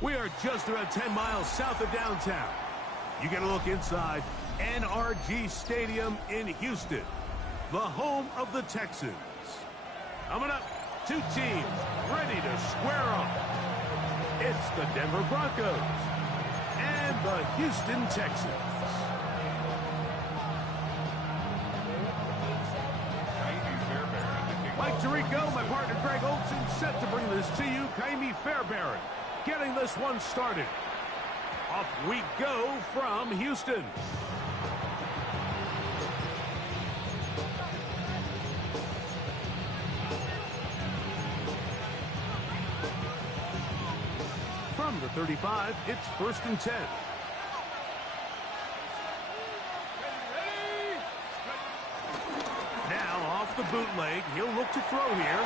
We are just about 10 miles south of downtown. You get a look inside NRG Stadium in Houston, the home of the Texans. Coming up, two teams ready to square off. It's the Denver Broncos and the Houston Texans. Mike Tirico, my partner Greg Olson, set to bring this to you. Kaimi Fairbairn getting this one started. Off we go from Houston. From the 35, it's 1st and 10. Now off the bootleg, he'll look to throw here.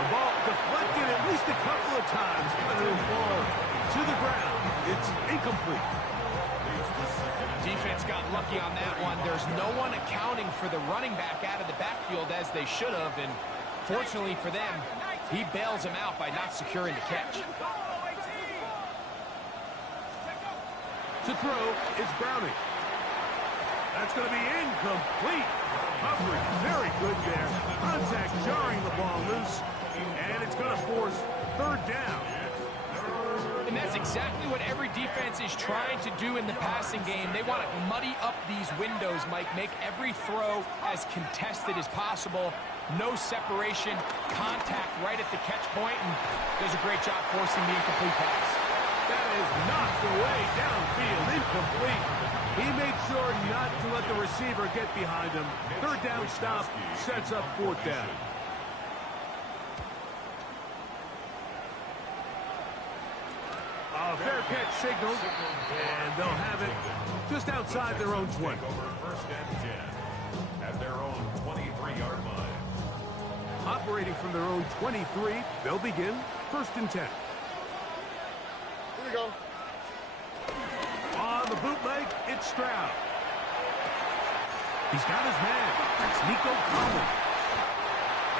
The ball deflected at least a couple of times, but it'll fall to the ground. It's incomplete. Defense got lucky on that one. There's no one accounting for the running back out of the backfield as they should have, and fortunately for them, he bails him out by not securing the catch. To throw, it's Browning. That's going to be incomplete. Coverage very good there. Contact jarring the ball loose, and it's going to force 3rd down. And that's exactly what every defense is trying to do in the passing game. They want to muddy up these windows, Mike, make every throw as contested as possible. No separation, contact right at the catch point, and does a great job forcing the incomplete pass. That is knocked away downfield, incomplete. He made sure not to let the receiver get behind him. 3rd down stop sets up 4th down. A fair catch signal, and they'll have it just outside their own 20. 1st and 10 at their own 23-yard line. Operating from their own 23, they'll begin 1st and 10. Here we go. On the bootleg, it's Stroud. He's got his man. That's Nico Collins.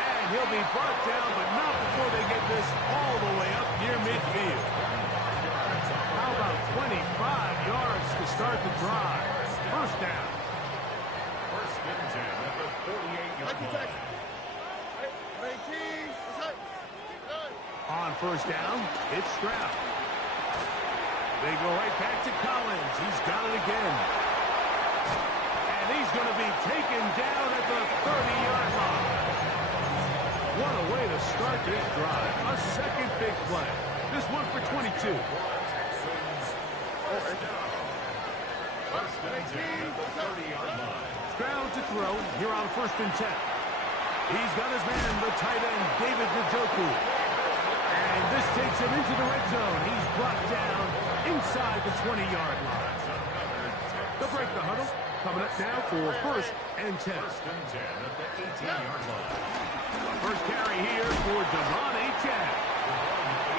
And he'll be brought down, but not before they get this all the way up near midfield. How about 25 yards to start the drive? 1st down. 1st and 10 at the 48-yard line. On 1st down, it's Stroud. They go right back to Collins. He's got it again. And he's going to be taken down at the 30-yard line. What a way to start this drive. A second big play. This one for 22. 1st and 10 at the 30-yard line. Stroud to throw here on 1st and 10. He's got his man, the tight end, David Njoku. And this takes him into the red zone. He's brought down inside the 20-yard line. They'll break the huddle. Coming up now for 1st and 10. 1st and 10 at the 18-yard line. First carry here for Devon Achane.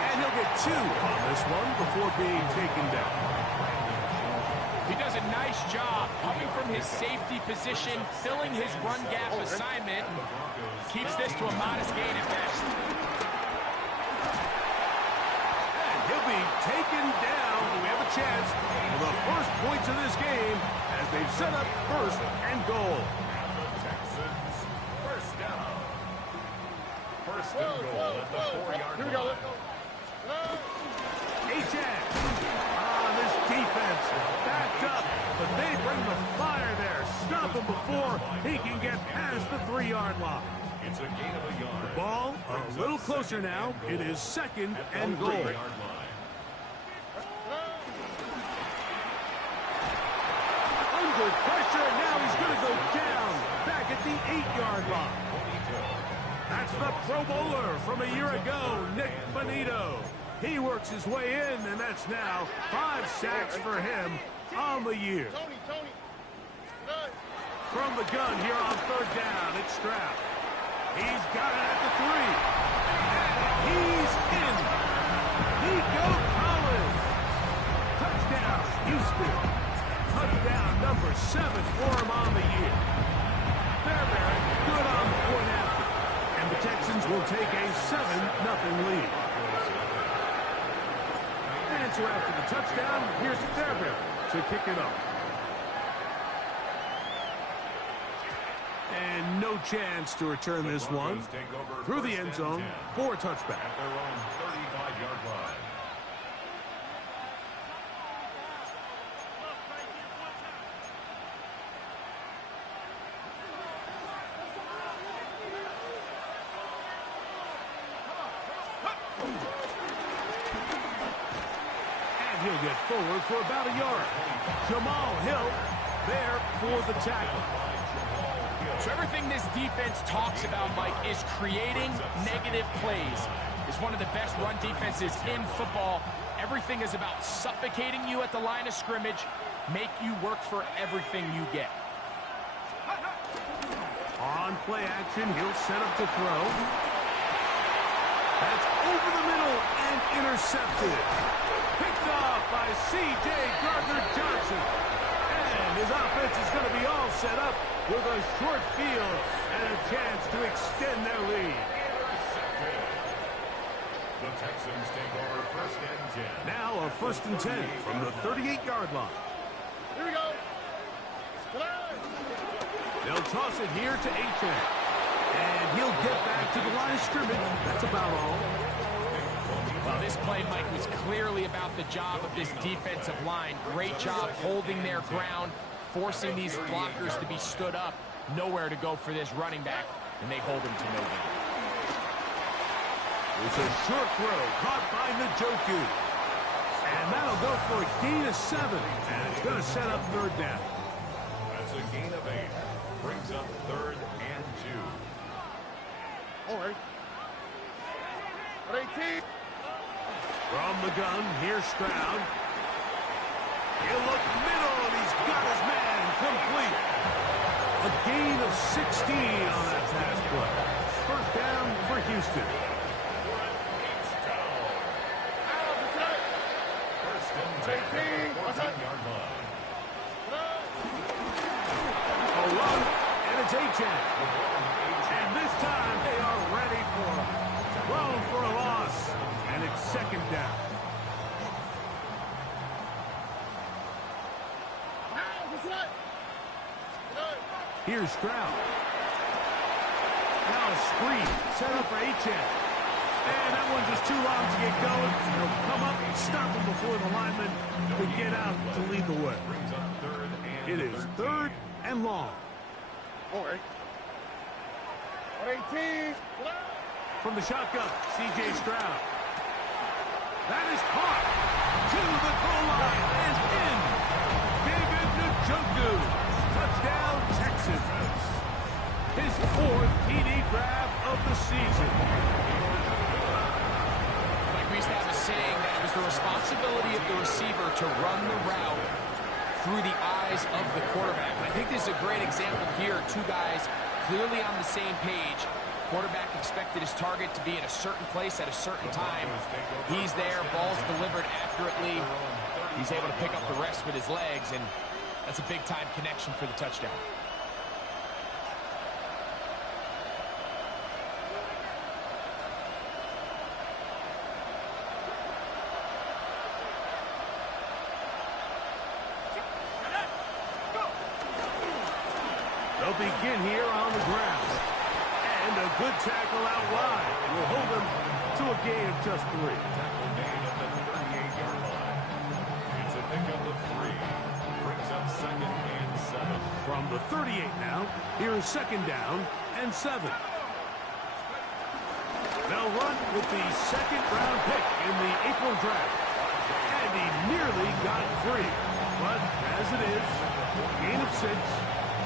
And he'll get 2 on this one before being taken down. He does a nice job coming from his safety position, filling his run gap assignment, and keeps this to a modest gain at best. And he'll be taken down. We have a chance for the first points of this game as they've set up 1st and goal. Texans, 1st down. 1st and goal at the 4-yard line. Achane on this defense, backed up, but they bring the fire there. Stop him before he can get past the 3-yard line. It's a gain of a yard. The ball a little closer now. It is 2nd and goal. 3-yard line. Under pressure, now he's going to go down back at the 8-yard line. That's the Pro Bowler from a year ago, Nick Bonito. He works his way in, and that's now 5 sacks for him on the year. From the gun here on 3rd down, it's Stroud. He's got it at the 3. And he's in. Nico Collins. Touchdown, Houston. Touchdown number 7 for him on the year. Fairbairn good on the point after. And the Texans will take a 7-0 answer after the touchdown. Here's Fairbairn to kick it off. And no chance to return this one through the end zone for a touchback. At their own 35-yard line. And he'll get forward for about a yard. Jamal Hill there for the tackle. So everything this defense talks about, Mike, is creating negative plays. It's one of the best run defenses in football. Everything is about suffocating you at the line of scrimmage, make you work for everything you get. On play action, he'll set up to throw. That's over the middle and intercepted. Picked off by C.J. Gardner-Johnson. And his offense is going to be all set up with a short field and a chance to extend their lead. The Texans take over 1st and 10. Now a 1st and 10 from the 38-yard line. Here we go. They'll toss it here to Achane. And he'll get back to the line of scrimmage. That's about all. Well, this play, Mike, was clearly about the job of this defensive line. Great job holding their ground, forcing these blockers to be stood up. Nowhere to go for this running back, and they hold him to no gain. It's a short throw caught by Njoku. And that'll go for a gain of 7. And it's going to set up 3rd down. That's a gain of 8. Brings up 3rd and 2. All right. 18. From the gun, here's Stroud. He'll look middle, and he's got his man complete. A gain of 16 on that pass play. 1st down for Houston. 1st and 10 at the 14-yard line. A run, and it's Achane. And this time they are ready for him. Thrown for a loss, and it's 2nd down. Here's Stroud. Now a screen set up for Achane. And that one's just too long to get going. He'll come up and stop him before the lineman can get out to lead the way. Brings up 3rd and It is 3rd and long. All right. 18. From the shotgun, C.J. Stroud. That is caught to the goal line and in. David Njoku. Touchdown, Texans. His 4th TD grab of the season. Like we used to have a saying that it was the responsibility of the receiver to run the route through the eyes of the quarterback. And I think this is a great example here. 2 guys clearly on the same page. Quarterback expected his target to be in a certain place at a certain time. He's there, ball's delivered accurately. He's able to pick up the rest with his legs, and that's a big-time connection for the touchdown. They'll begin here on the ground. And a good tackle out wide will hold them to a gain of just 3. Tackle made at the 38-yard line. It's a pickup of 3. Brings up 2nd and 7. From the 38 now, here is 2nd down and 7. They'll run with the 2nd-round pick in the April draft. And he nearly got free. But as it is, gain of 6,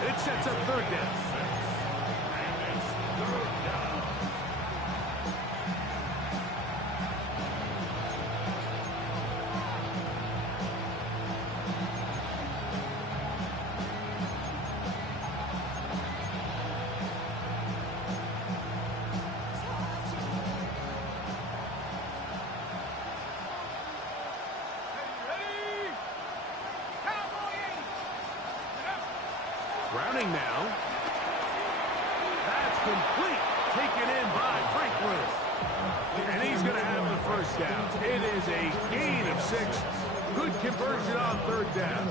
it sets up 3rd down. And it's 3rd down. Browning now. That's complete. Taken in by Franklin. And he's going to have the first down. It is a gain of 6. Good conversion on third down.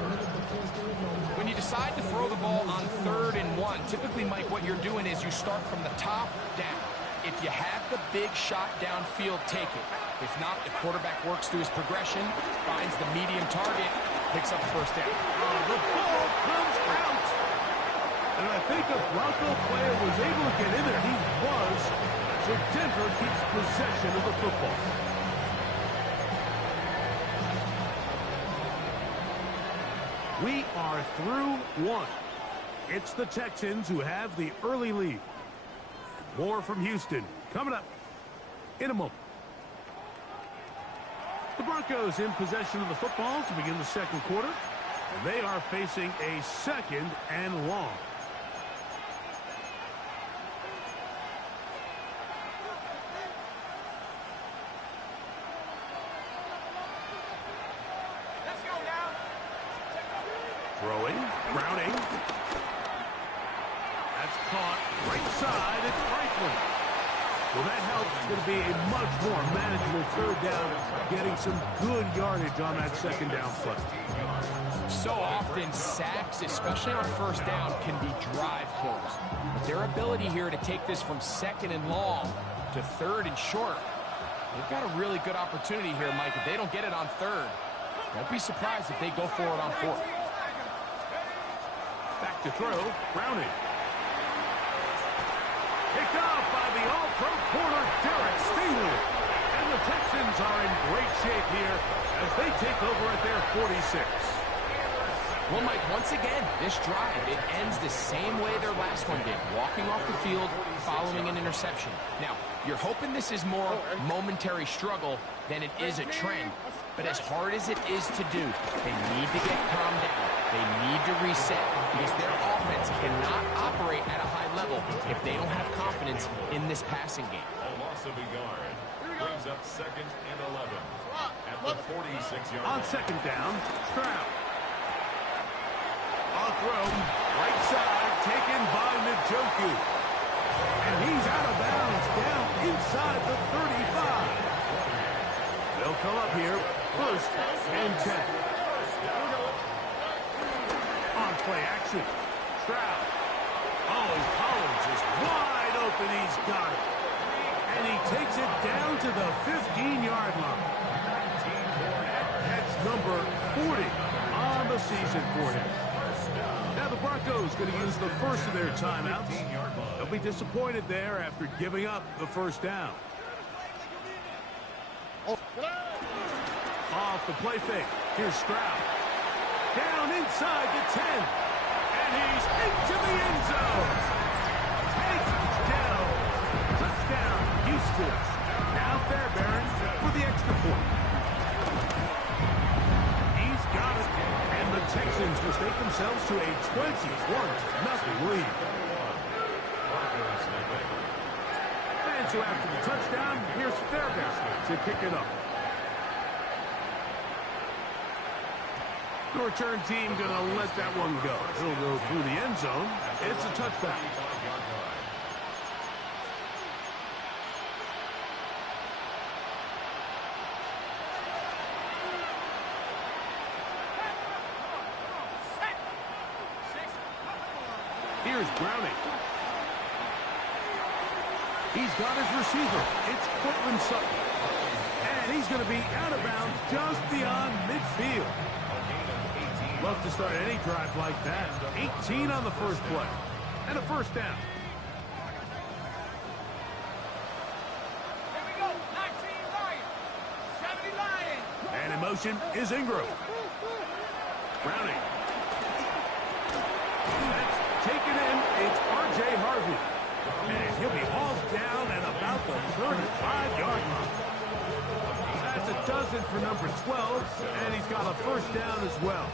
When you decide to throw the ball on 3rd and 1, typically, Mike, what you're doing is you start from the top down. If you have the big shot downfield, take it. If not, the quarterback works through his progression, finds the medium target, picks up the first down. The ball comes out. And I think a Bronco player was able to get in there. He was. So Denver keeps possession of the football. We are through 1. It's the Texans who have the early lead. More from Houston coming up in a moment. The Broncos in possession of the football to begin the second quarter. And they are facing a 2nd and long. Throwing, Browning. That's caught right side. It's Franklin. Well, that helps. It's going to be a much more manageable 3rd down, getting some good yardage on that 2nd down play. So often, sacks, especially on 1st down, can be drive killers. But their ability here to take this from 2nd and long to 3rd and short, they've got a really good opportunity here, Mike. If they don't get it on 3rd, don't be surprised if they go for it on 4th. Back to throw, Browning. Picked off by the all-pro corner, Derek Stingley. And the Texans are in great shape here as they take over at their 46. Well, Mike, once again, this drive, it ends the same way their last one did, walking off the field, following an interception. Now, you're hoping this is more momentary struggle than it is a trend. But as hard as it is to do, they need to get calmed down. They need to reset because their offense cannot operate at a high level if they don't have confidence in this passing game. A loss of a yard brings up 2nd and 11 at the 46-yard line. On 2nd down, Stroud. On throw, right side, taken by Njoku. And he's out of bounds, down inside the 35. They'll come up here, 1st and 10. On play action, Stroud. Oh, Collins is wide open. He's got it. And he takes it down to the 15-yard line. That's number 40 on the season for him. Now the Broncos going to use the first of their timeouts. They'll be disappointed there after giving up the 1st down. Off the play fake. Here's Stroud. Down inside the 10. And he's into the end zone. Touchdown. Touchdown, Houston. Now Fairbairn for the extra point. He's got it. And the Texans will take themselves to a 21-0 lead. And so after the touchdown, here's Fairbairn to pick it up. The return team going to let that one go. It'll go through the end zone. It's a touchback. Here's Browning. He's got his receiver. It's Cortland Sutton. And he's going to be out of bounds just beyond midfield. Love to start any drive like that. 18 on the first play. And a 1st down. Here we go. 19 Lions. 70 Lions. And in motion is Ingram. Browning. That's taken in. It's R.J. Harvey. And he'll be hauled down at about the 35-yard line. That's a dozen for number 12, and he's got a 1st down as well.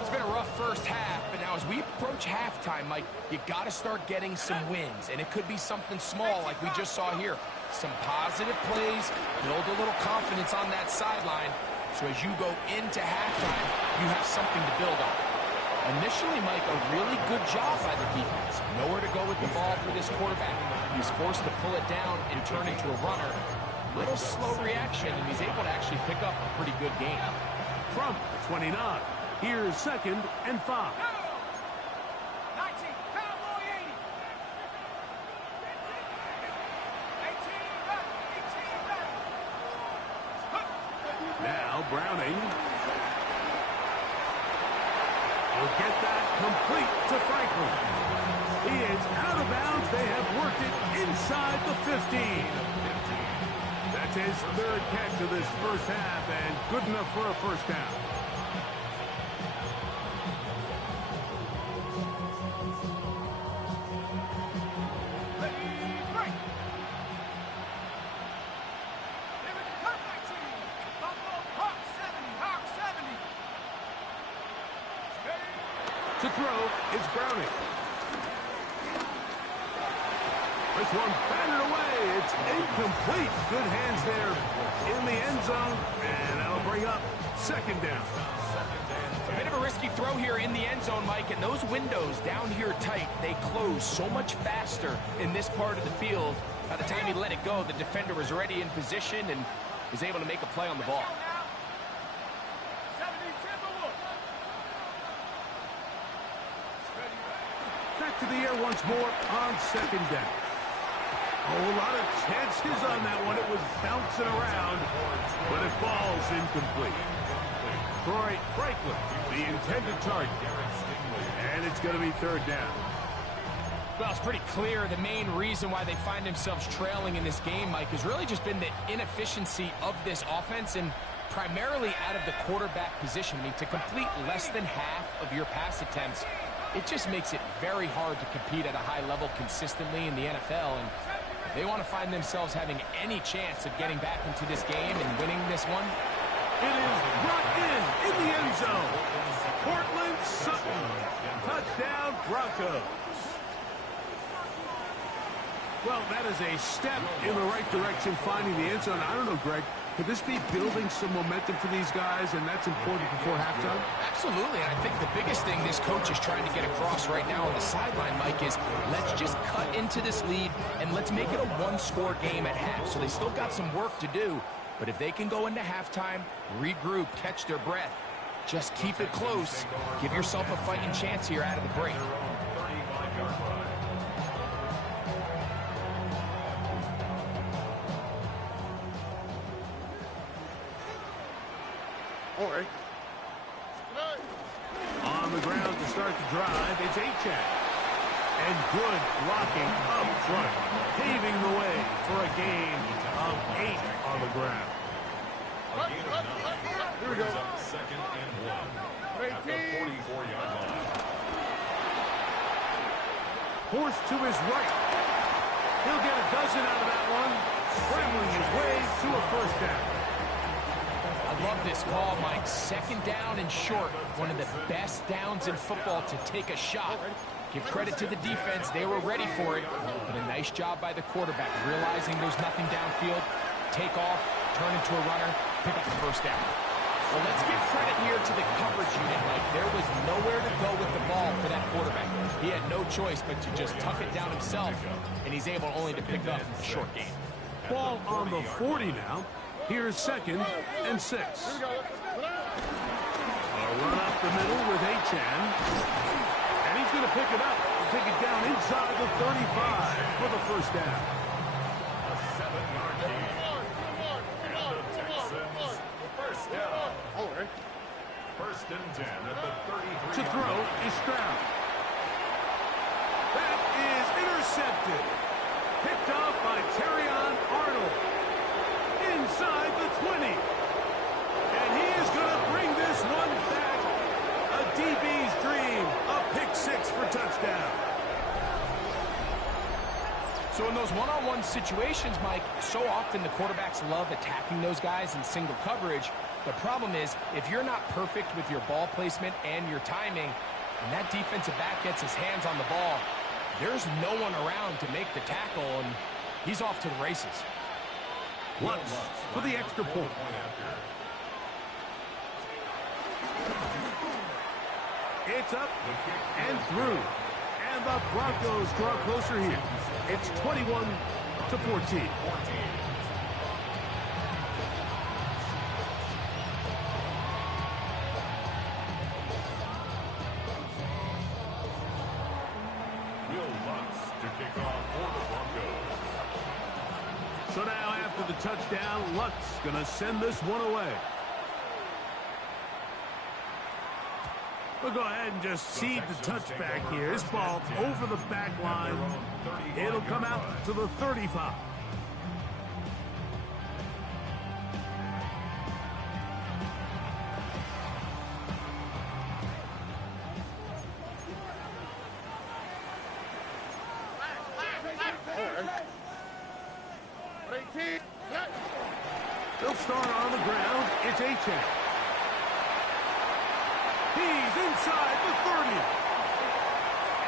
It's been a rough first half, but now as we approach halftime, Mike, you got to start getting some wins, and it could be something small like we just saw here. Some positive plays, build a little confidence on that sideline, so as you go into halftime, you have something to build on. Initially, Mike, a really good job by the defense. Nowhere to go with the ball for this quarterback. He's forced to pull it down and turn into a runner. A little little slow reaction, and he's able to actually pick up a pretty good game. From the 29, here's 2nd and 5. 19, cowboy 80. 18, run, 18, run. Now Browning. He'll get that complete to Franklin. He is out of bounds. They have worked it inside the 15. That's his 3rd catch of this first half, and good enough for a first down. To throw, it's Browning. This one batted away. It's incomplete. Good hands there in the end zone, and that'll bring up 2nd down. A bit of a risky throw here in the end zone, Mike, and those windows down here tight, they close so much faster in this part of the field. By the time he let it go, the defender was already in position and was able to make a play on the ball. Back to the air once more on 2nd down. Oh, a lot of chances on that one. It was bouncing around, but it falls incomplete. Troy Franklin, the intended target. And it's going to be 3rd down. Well, it's pretty clear the main reason why they find themselves trailing in this game, Mike, has really just been the inefficiency of this offense and primarily out of the quarterback position. I mean, to complete less than half of your pass attempts, it just makes it very hard to compete at a high level consistently in the NFL. And if they want to find themselves having any chance of getting back into this game and winning this one, it is brought in the end zone. Cortland Sutton. Touchdown, Broncos. Well, that is a step in the right direction, finding the end zone. I don't know, Greg. Could this be building some momentum for these guys, and that's important before halftime? Absolutely, and I think the biggest thing this coach is trying to get across right now on the sideline, Mike, is let's just cut into this lead, and let's make it a one-score game at half. So they still got some work to do, but if they can go into halftime, regroup, catch their breath, just keep it close, give yourself a fighting chance here out of the break. On the ground to start the drive, it's Achane. And good blocking up front, paving the way for a gain of 8 on the ground. Here we go. 2nd and 1 at the 44-yard line. Forced to his right. He'll get a dozen out of that one, scrambling his way to a first down. I love this call, Mike. 2nd down and short. One of the best downs in football to take a shot. Give credit to the defense. They were ready for it. But a nice job by the quarterback, realizing there's nothing downfield. Take off, turn into a runner, pick up the first down. Well, let's give credit here to the coverage unit, Mike. There was nowhere to go with the ball for that quarterback. He had no choice but to just tuck it down himself, and he's able only to pick up a short gain. Ball on the 40 now. Here's 2nd and 6. A run up the middle with Achane. And he's going to pick it up and take it down inside the 35 for the first down. A 7-yard gain. And the Texans, first down. 1st and 10 at the 33. To throw is Stroud. That is intercepted. Picked off by Terrion Arnold. Inside the 20. And he is going to bring this one back. A DB's dream. A pick 6 for touchdown. So in those one-on-one situations, Mike, so often the quarterbacks love attacking those guys in single coverage. The problem is, if you're not perfect with your ball placement and your timing, and that defensive back gets his hands on the ball, there's no one around to make the tackle, and he's off to the races. Lutz for the extra point. It's up and through. And the Broncos draw closer here. It's 21-14. touchdown. Luck's going to send this one away. We'll go ahead and just seed the touchback here. This ball over the back line. It'll come out to the 35. They'll start on the ground. It's A-Chain. He's inside the 30.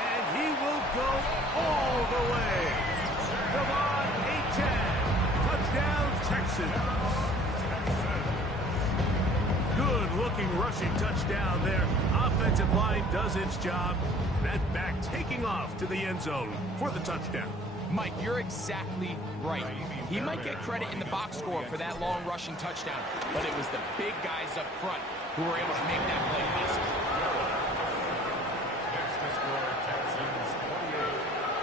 And he will go all the way. Come on, A-Chain. Touchdown, Texans. Good-looking rushing touchdown there. Offensive line does its job. That back taking off to the end zone for the touchdown. Mike, you're exactly right. He might get credit in the box score for that long rushing touchdown, but it was the big guys up front who were able to make that play possible. Next to score, Texans 28,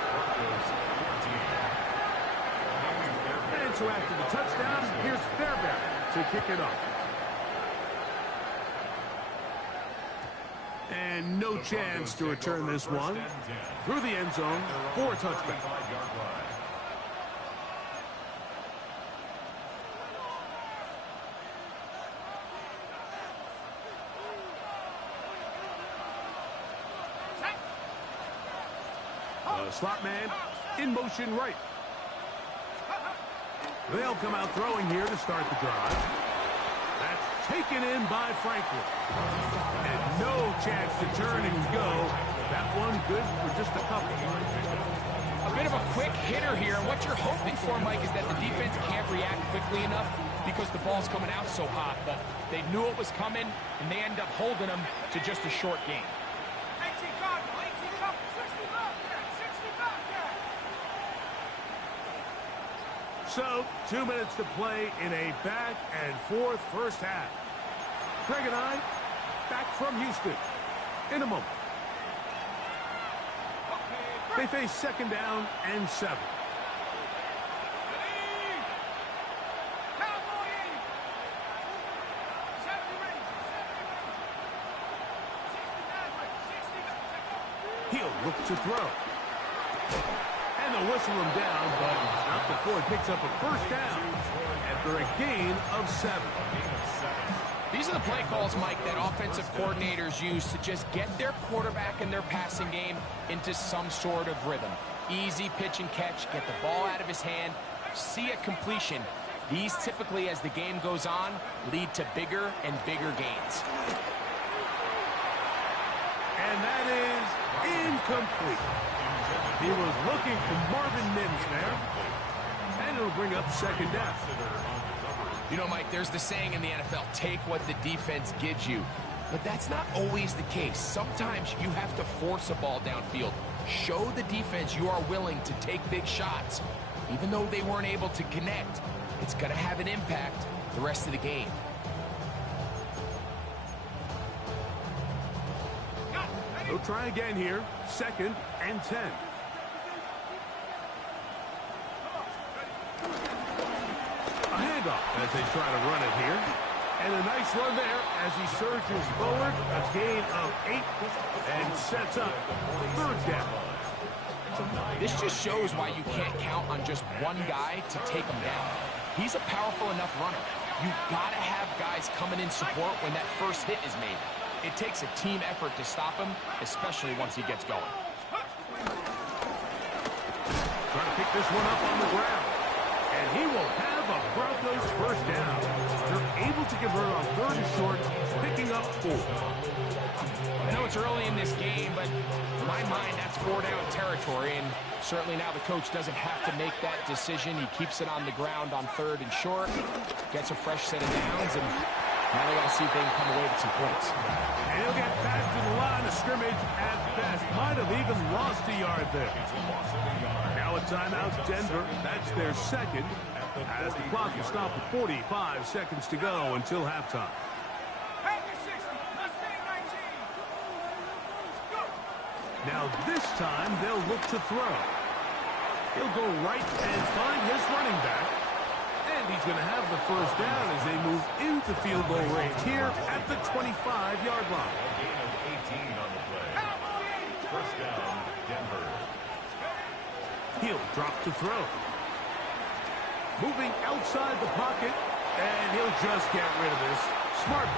Broncos 14. And so after the touchdown, here's Fairbairn to kick it off. And no chance to return this one through the end zone for a touchdown. Slot man in motion right. They'll come out throwing here to start the drive. That's taken in by Franklin. And no chance to turn and go. That one good for just a couple. A bit of a quick hitter here, and what you're hoping for, Mike, is that the defense can't react quickly enough because the ball's coming out so hot. But they knew it was coming, and they end up holding them to just a short game. So, 2 minutes to play in a back-and-forth first half. Craig and I, back from Houston in a moment. They face second down and 7. He'll look to throw. And they'll whistle him down, but not before he picks up a first down after a gain of 7. These are the play calls, Mike, that offensive coordinators use to just get their quarterback and their passing game into some sort of rhythm. Easy pitch and catch, get the ball out of his hand, see a completion. These typically, as the game goes on, lead to bigger and bigger gains. And that is incomplete. He was looking for Marvin Mims there. And it'll bring up second down. You know, Mike, there's the saying in the NFL, take what the defense gives you. But that's not always the case. Sometimes you have to force a ball downfield. Show the defense you are willing to take big shots. Even though they weren't able to connect, it's going to have an impact the rest of the game. They'll try again here. Second and 10. A handoff as they try to run it here. And a nice run there as he surges forward. A gain of 8 and sets up third down. This just shows why you can't count on just one guy to take him down. He's a powerful enough runner. You gotta have guys coming in support when that first hit is made. It takes a team effort to stop him, especially once he gets going. Trying to pick this one up on the ground. And he will have a Broncos first down. They're able to convert on third and short, picking up 4. I know it's early in this game, but in my mind, that's 4-down territory, and certainly now the coach doesn't have to make that decision. He keeps it on the ground on third and short, gets a fresh set of downs, and now they got to see if they can come away with some points. And he'll get back to the line of scrimmage at best. Might have even lost a yard there. Now a timeout, Denver. That's their second, as the clock will stop with 45 seconds to go until halftime. Now this time they'll look to throw. He'll go right and find his running back. And he's going to have the first down as they move into field goal range here at the 25-yard line. A gain of 18 on the play. First down, Denver. He'll drop to throw. Moving outside the pocket, and he'll just get rid of this. Smart.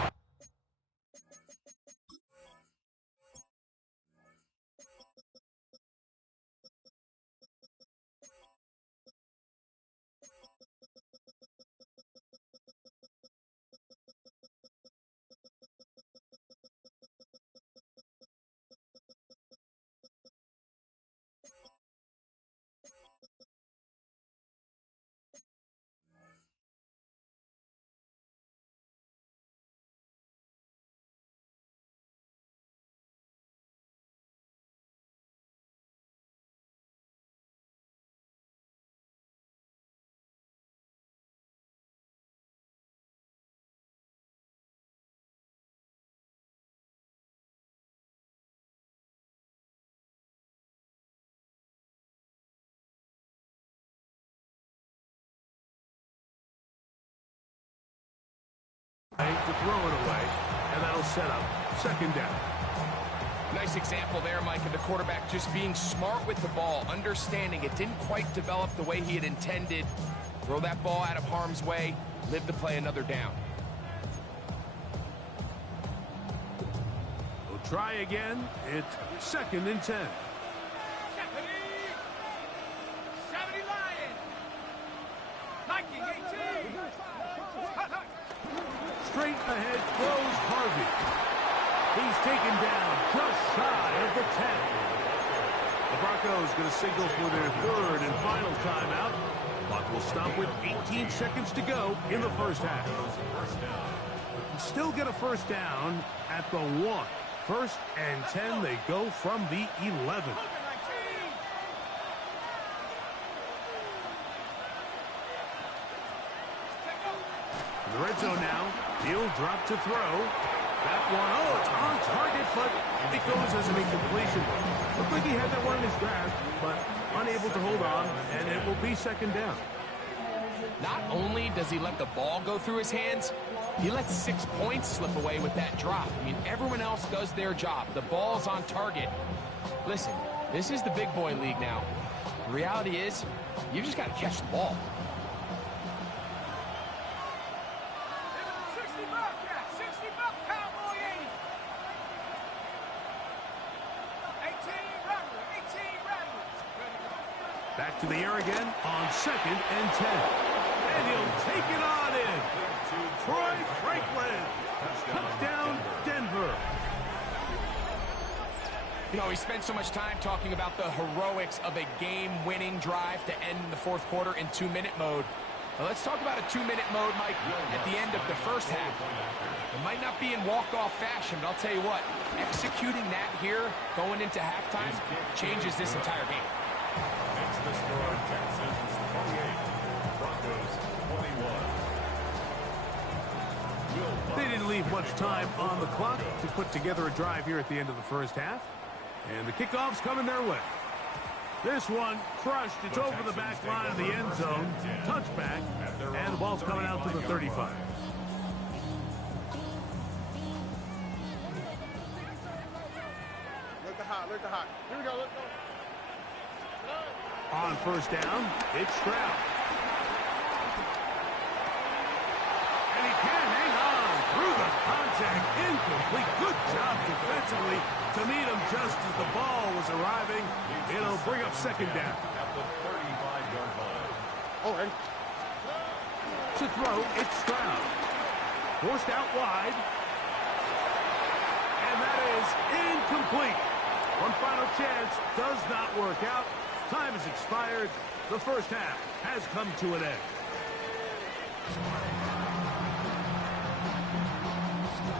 To throw it away, and that'll set up second down. Nice example there, Mike, of the quarterback just being smart with the ball, understanding it didn't quite develop the way he had intended. Throw that ball out of harm's way, live to play another down. We'll try again. It's second and 10. 70 Lions. Viking 18. Straight ahead throws Harvey. He's taken down just shy of the 10. The Broncos going to signal for their third and final timeout. Clock will stop with 18 seconds to go in the first half. We can still get a first down at the 1. First and 10, they go from the 11. In the red zone now, he'll drop to throw. That one, oh, it's on target, but it goes as an incompletion. Looked like he had that one in his grasp, but unable to hold on, and it will be second down. Not only does he let the ball go through his hands, he lets 6 points slip away with that drop. I mean, everyone else does their job. The ball's on target. Listen, this is the big boy league now. The reality is, you've just got to catch the ball. 60 bucks, yeah, 60 bucks, Cowboy 80. 18 Rattler, 18 Rattler. Back to the air again on second and 10. And he'll take it on in. Troy Franklin. Touchdown, Denver. You know, we spent so much time talking about the heroics of a game-winning drive to end the fourth quarter in 2-minute mode. Now let's talk about a 2-minute mode, Mike, at the end of the first half. It might not be in walk-off fashion, but I'll tell you what, executing that here, going into halftime, changes this entire game. Makes the score Texans 28, Broncos 21. They didn't leave much time on the clock to put together a drive here at the end of the first half. And the kickoff's coming their way. This one crushed. It's over the back line of the end zone. Touchback. And the ball's coming out to the 35. Look the hot. Here we go, let's go. On first down, it's Stroud. And he can hang on through the contact. Incomplete. Good job defensively to meet him just as the ball was arriving. It'll bring up second down. At the 35-yard line. All right. To throw, it's Stroud. Forced out wide. And that is incomplete. One final chance does not work out. Time has expired. The first half has come to an end.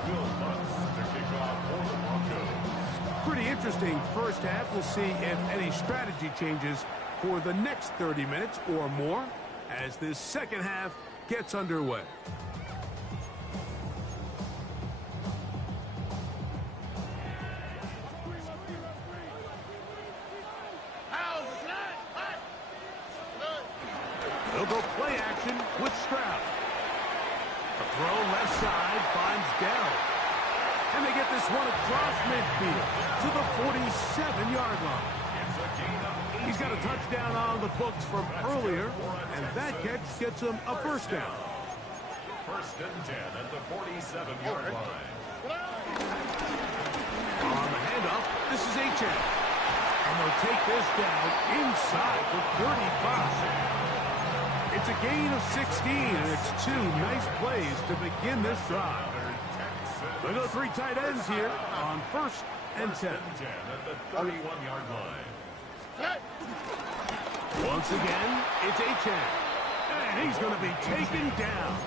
Will Lutz to kick off for the Broncos. Pretty interesting first half. We'll see if any strategy changes for the next 30 minutes or more as this second half gets underway. They'll go play action with Stroud. Stroud. A throw left side finds Dell. And they get this one across midfield to the 47-yard line. He's got a touchdown on the books from earlier, and that catch gets him a first down. First and 10 at the 47-yard line. On the handoff, this is H.M. And they'll take this down inside the 35. It's a gain of 16, and it's two nice plays to begin this drive. They go three tight ends here on first and 10. At the 31-yard line. Once again, it's H.M. And he's going to be taken down.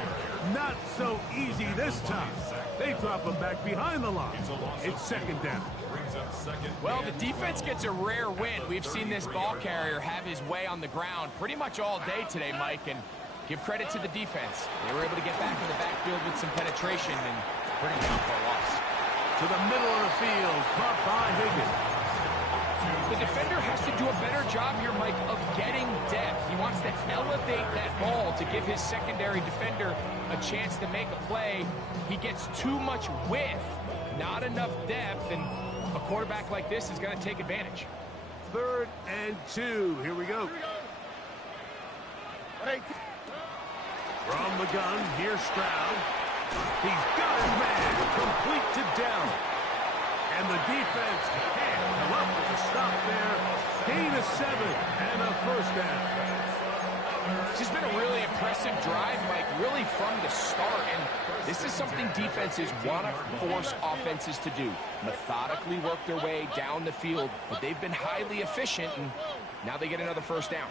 Not so easy this time. They drop him back behind the line. It's second down. Well, the defense gets a rare win. We've seen this ball carrier have his way on the ground pretty much all day today, Mike, and give credit to the defense. They were able to get back in the backfield with some penetration and bring it down for a loss. To the middle of the field, caught by Higgins. The defender has to do a better job here, Mike, of getting depth. He wants to elevate that ball to give his secondary defender a chance to make a play. He gets too much width, not enough depth, and a quarterback like this is going to take advantage. Third and 2. Here we go. From the gun, here's Stroud. He's got his man complete to Dell. And the defense can't come up with a stop there. Gain of 7 and a first down. This has been a really impressive drive, Mike, really from the start. And this is something defenses want to force offenses to do. Methodically work their way down the field, but they've been highly efficient, and now they get another first down.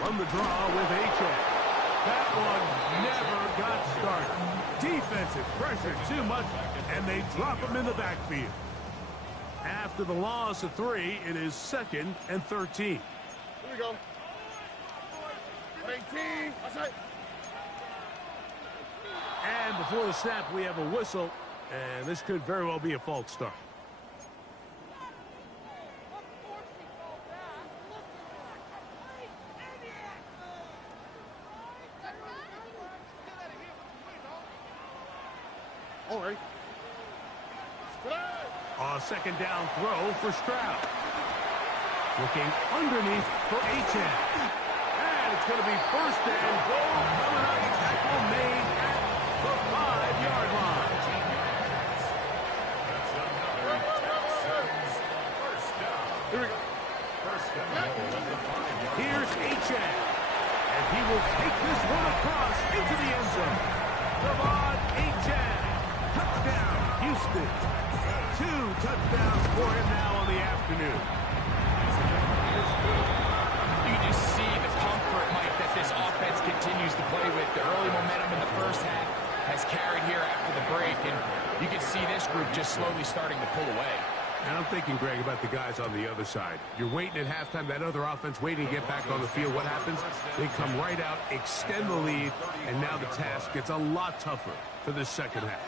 From the draw with H.M. That one never got started. Defensive pressure too much, and they drop him in the backfield. After the loss of 3, it is second and 13. Here we go. 18. That's it. And before the snap, we have a whistle, and this could very well be a false start. All right. A second down throw for Stroud. Looking underneath for H.M. And it's going to be first and goal coming up. Tackle made at the 5-yard line. Here we go. Here's H.M. And he will take this one across into the end zone. Devon H.M. Touchdown, Houston. 2 touchdowns for him now on the afternoon. You can just see the comfort, Mike, that this offense continues to play with. The early momentum in the first half has carried here after the break, and you can see this group just slowly starting to pull away. And I'm thinking, Greg, about the guys on the other side. You're waiting at halftime, that other offense waiting to get back on the field. What happens? They come right out, extend the lead, and now the task gets a lot tougher for this second half.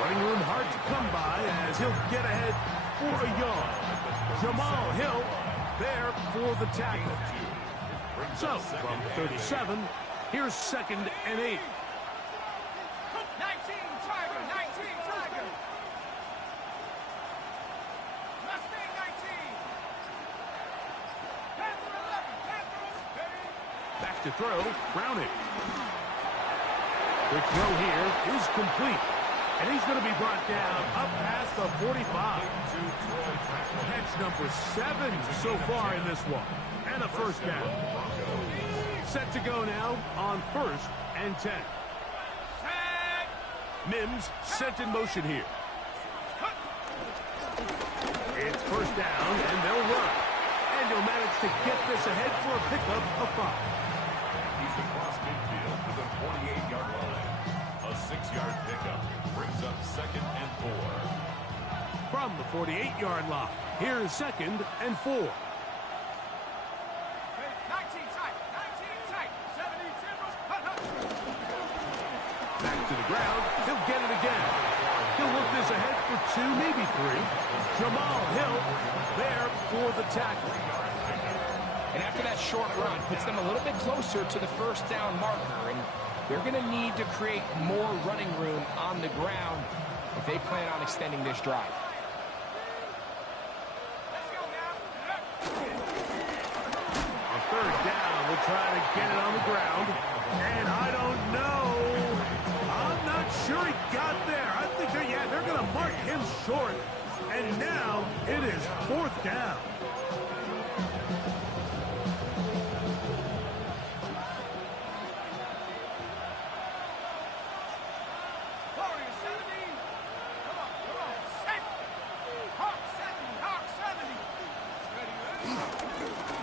Running room hard to come by as he'll get ahead for a yard. Jamal Hill there for the tackle. So, from the 37, here's second and 8. 19, Tiger, 19, Tiger. Mustang, 19. Panther 11, Panther. Back to throw, Browning. The throw here is complete. And he's going to be brought down up past the 45. Catch number 7 so far in this one. And a first down. Set to go now on first and 10. Mims sent in motion here. It's first down, and they'll run. And he'll manage to get this ahead for a pickup of 5. He's across midfield to the 48-yard line. A 6-yard pickup brings up second and 4. From the 48-yard line, here's second and 4. 19 tight, 19 tight, 70 timbers, Back to the ground, he'll get it again. Jamal Hill there for the tackle. And after that short run, puts them a little bit closer to the first down marker. And they're going to need to create more running room on the ground if they plan on extending this drive. On third down, we'll try to get it on the ground. And I don't know. I'm not sure he got there. I think they're going to mark him short. And now it is fourth down.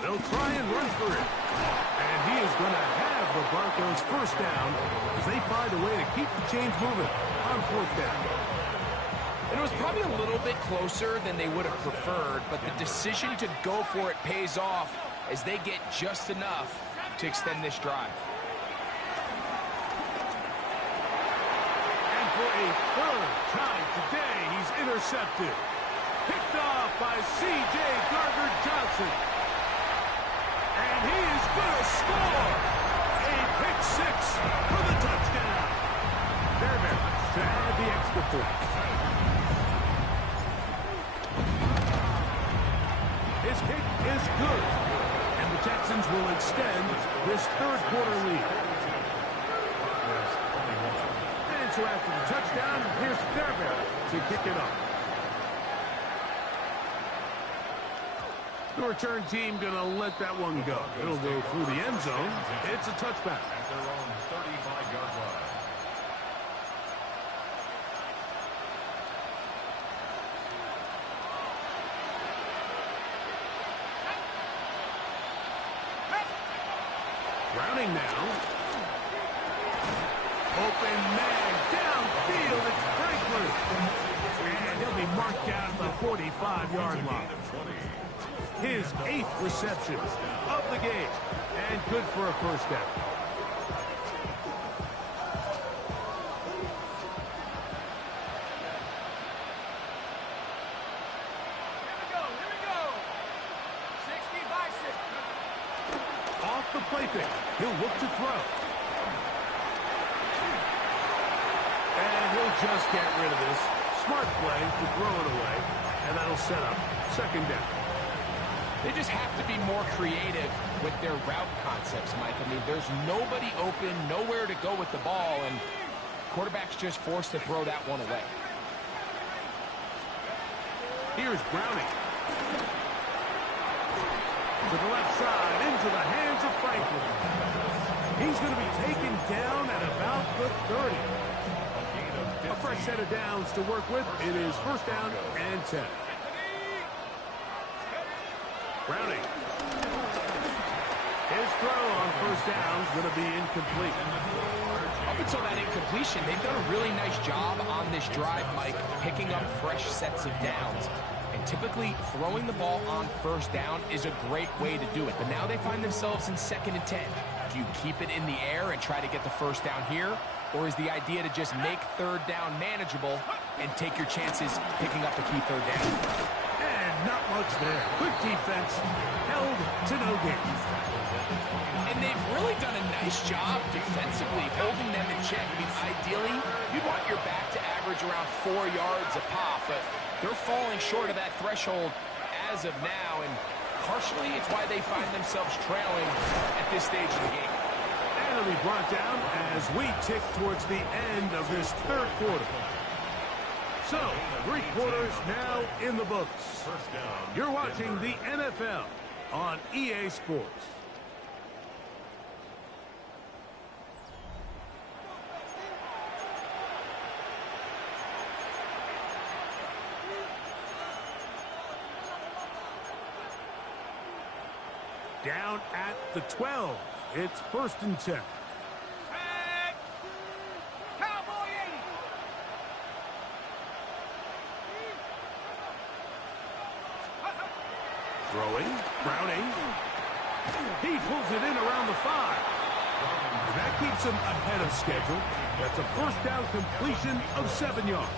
They'll try and run for it. And he is going to have the Broncos first down as they find a way to keep the chains moving on fourth down. And it was probably a little bit closer than they would have preferred, but the decision to go for it pays off as they get just enough to extend this drive. And for a third time today, he's intercepted. Picked off by C.J. Gardner-Johnson. And he is going to score a pick six for the touchdown. Fairbairn to add the extra point. His kick is good. And the Texans will extend this third quarter lead. And so after the touchdown, here's Fairbairn to kick it off. The return team going to let that one go. It'll go through the end zone. It's a touchback. At their own 35-yard line. Browning now. Open man downfield. It's Franklin. And he'll be marked down at the 45-yard line. His 8th reception of the game. And good for a first down. Here we go. 60 by 6. Off the play fake. He'll look to throw. And he'll just get rid of this. Smart play to throw it away. And that'll set up second down. They just have to be more creative with their route concepts, Mike. I mean, there's nobody open, nowhere to go with the ball, and quarterback's just forced to throw that one away. Here's Browning. To the left side, into the hands of Franklin. He's going to be taken down at about the 30. A fresh set of downs to work with. It is first down and 10. Browning. His throw on first down is going to be incomplete. Up until that incompletion, they've done a really nice job on this drive, Mike, picking up fresh sets of downs. And typically, throwing the ball on first down is a great way to do it. But now they find themselves in 2nd and 10. Do you keep it in the air and try to get the first down here? Or is the idea to just make third down manageable and take your chances picking up a key third down? And not much there. Good defense. Held to no gain. And they've really done a nice job defensively holding them in check. I mean, ideally, you'd want your back to average around 4 yards a pop, but they're falling short of that threshold as of now, and partially it's why they find themselves trailing at this stage of the game. And it'll be brought down as we tick towards the end of this third quarter. So, 3 quarters now in the books. You're watching the NFL on EA Sports. Down at the 12. It's 1st and 10. Cowboy 80. Throwing. Browning. He pulls it in around the 5. And that keeps him ahead of schedule. That's a first down completion of 7 yards.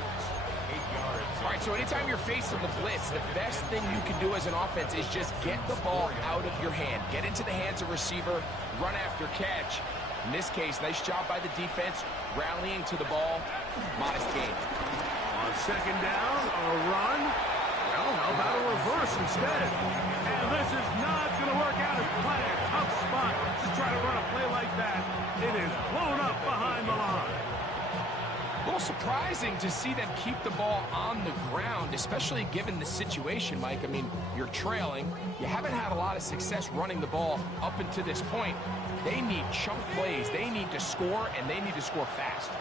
All right, so anytime you're facing the blitz, the best thing you can do as an offense is just get the ball out of your hand. Get into the hands of receiver, run after catch. In this case, nice job by the defense, rallying to the ball. Modest gain. On second down, a run. Well, how about a reverse instead? And this is not going to work out as planned. Tough spot to try to run a play like that. It is blown up behind the line. A little surprising to see them keep the ball on the ground, especially given the situation, Mike. I mean, you're trailing. You haven't had a lot of success running the ball up until this point. They need chunk plays. They need to score, and they need to score fast.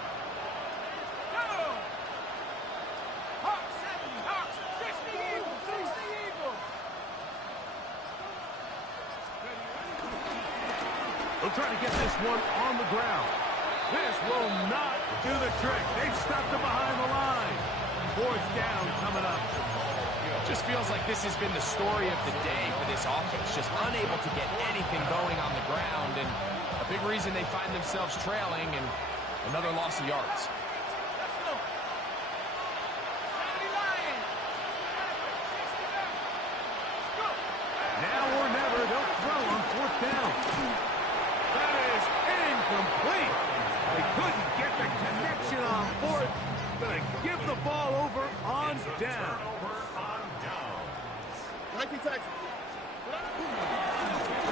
They'll try to get this one on the ground. This will not do the trick. They've stopped it behind the line. Fourth down coming up. Just feels like this has been the story of the day for this offense. Just unable to get anything going on the ground, and a big reason they find themselves trailing, and another loss of yards. Now or never, they'll throw on fourth down. That is incomplete. They couldn't get the connection on fourth. Gonna give the ball over on down.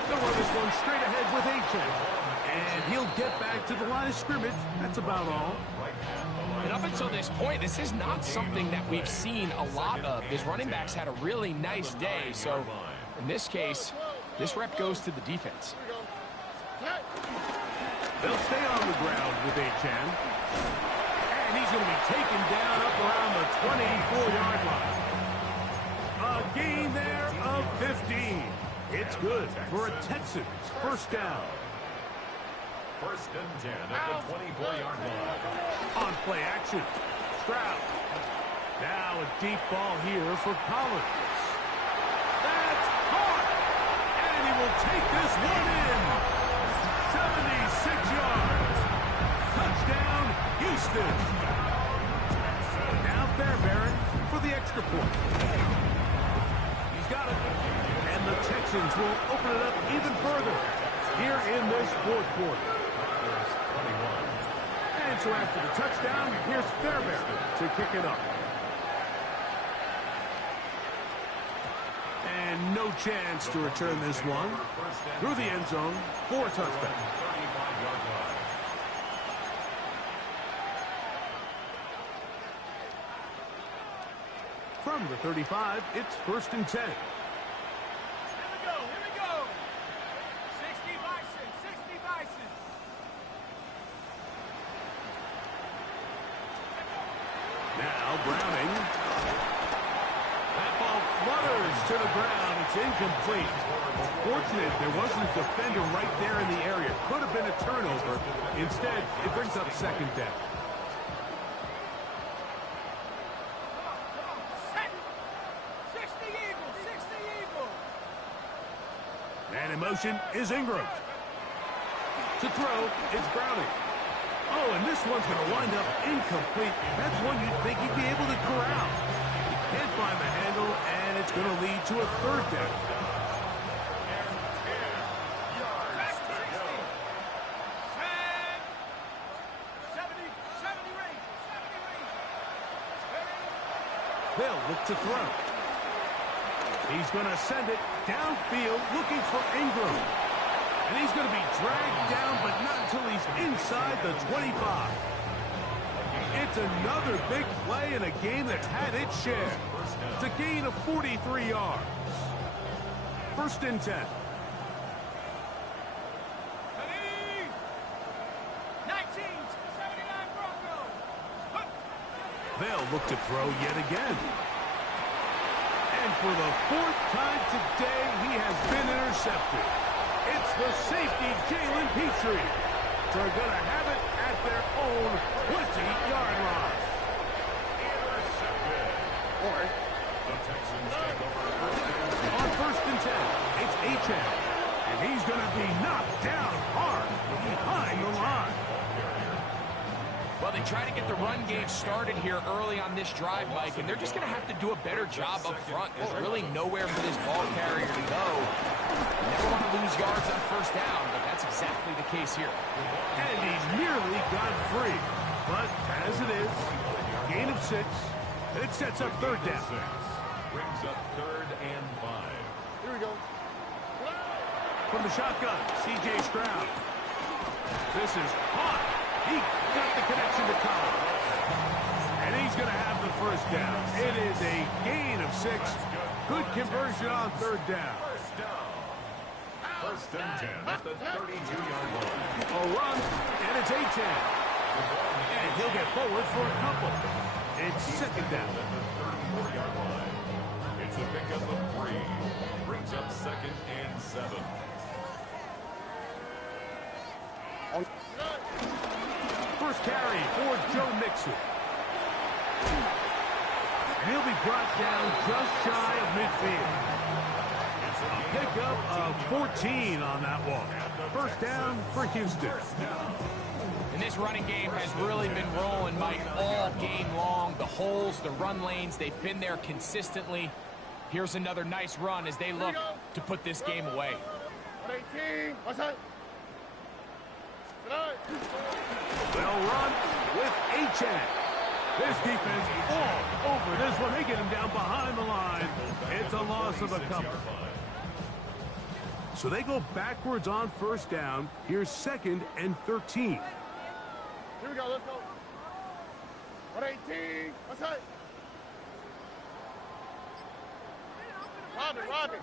They'll run this one straight ahead with H.M. And he'll get back to the line of scrimmage. That's about all. And up until this point, this is not something that we've seen a lot of. His running backs had a really nice day. So in this case, this rep goes to the defense. They'll stay on the ground with H.M. And he's going to be taken down up around the 24-yard line. A gain there of 15. It's good for a Texans first down. First and 10 at the 24-yard line. On play action. Stroud. Now a deep ball here for Collins. That's caught. And he will take this one in. 76 yards. Touchdown, Houston. Now Fairbairn for the extra point. He's got it. And the Texans will open it up even further here in this fourth quarter. And so after the touchdown, here's Fairbairn to kick it up. And no chance to return this one. Through the end zone for a touchdown. From the 35, it's first and 10. Here we go, here we go. 60 Bison, 60 Bison. Now Browning. That ball flutters to the ground. It's incomplete. Fortunate there wasn't a defender right there in the area. Could have been a turnover. Instead, it brings up second down. And in motion is Ingram. To throw, it's Browning. Oh, and this one's going to wind up incomplete. That's one you'd think he'd be able to corral. He can't find the handle, and it's going to lead to a third down. They'll look to throw. He's going to send it downfield looking for Ingram. And he's going to be dragged down, but not until he's inside the 25. It's another big play in a game that's had its share. It's a gain of 43 yards. First and 10. They'll look to throw yet again. And for the fourth time today, he has been intercepted. It's the safety, Jalen Petrie. They're going to have it at their own 20-yard line. The Texans take over On first and 10, it's H.M. And he's going to be knocked down hard behind the line. Well, they try to get the run game started here early on this drive, Mike, and they're just going to have to do a better job up front. There's really nowhere for this ball carrier to go. You never want to lose yards on first down, but that's exactly the case here. And he nearly got free. But as it is, gain of 6, and it sets up third down. Brings up 3rd and 5. Here we go. From the shotgun, C.J. Stroud. This is hot. He got the connection to Collins. And he's going to have the first down. It is a gain of 6. Good conversion on third down. First and 10 at the 32-yard line. A run, and it's Achane. And he'll get forward for a couple. It's second down. At the 34-yard line. It's a pickup of 3. Brings up 2nd and 7. First carry for Joe Mixon. And he'll be brought down just shy of midfield. A pickup of 14 on that walk. First down for Houston. And this running game has really been rolling, Mike, all game long. The holes, the run lanes, they've been there consistently. Here's another nice run as they look to put this game away. 18. What's that? They'll run with Achane. This defense all over this one. They get him down behind the line. It's a loss of a couple. So they go backwards on first down. Here's 2nd and 13. Here we go. Let's go. 118. What's that? Robin.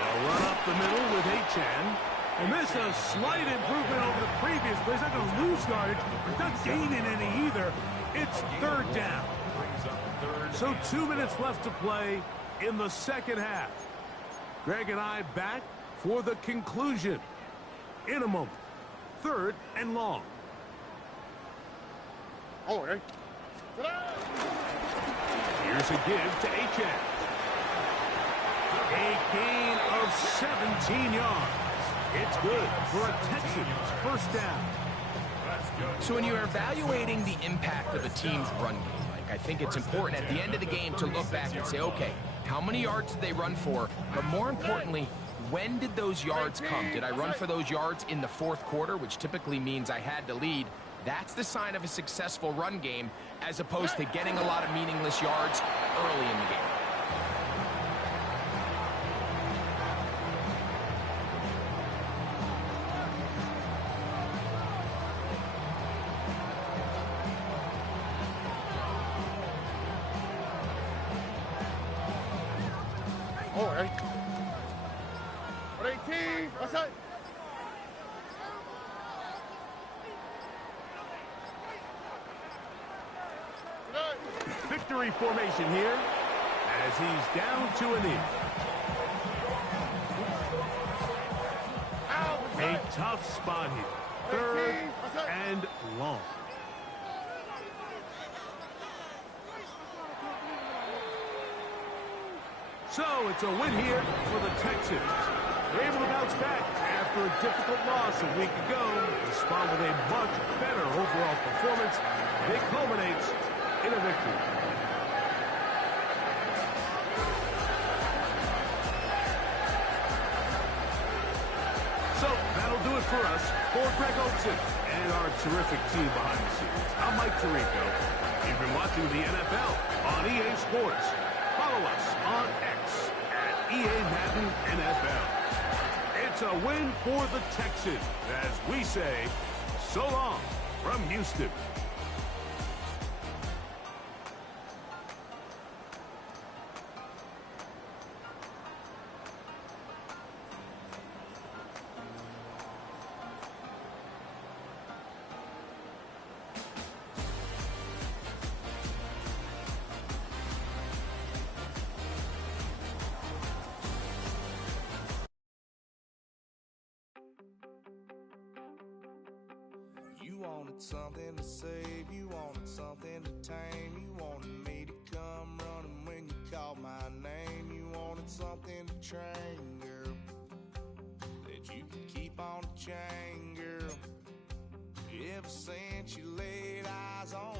A run up the middle with Achane. And this is a slight improvement over the previous play. He's not going to lose yardage. He's not gaining any either. It's third down. So 2 minutes left to play in the second half. Greg and I back for the conclusion in a moment. 3rd and long. Oh, right. Here's a give to Achane. A gain of 17 yards. It's good for a Texans first down. So when you're evaluating the impact of a team's run game, Mike, I think it's important at the end of the game to look back and say, okay, how many yards did they run for? But more importantly, when did those yards come? Did I run for those yards in the 4th quarter, which typically means I had to lead? That's the sign of a successful run game, as opposed to getting a lot of meaningless yards early in the game. Oh, right. 118. What's that? Victory formation here as he's down to a knee. A tough spot here. 3rd and long. So it's a win here for the Texans. They're able to bounce back after a difficult loss a week ago. The spot with a much better overall performance. And it culminates in a victory. So that'll do it for us. For Greg Olson and our terrific team behind the scenes, I'm Mike Tirico. You've been watching the NFL on EA Sports. Follow us on X at EA Madden NFL. It's a win for the Texans as we say so long from Houston. You wanted something to save, you wanted something to tame, you wanted me to come running when you called my name, you wanted something to train, girl, that you could keep on the chain, girl. ever since you laid eyes on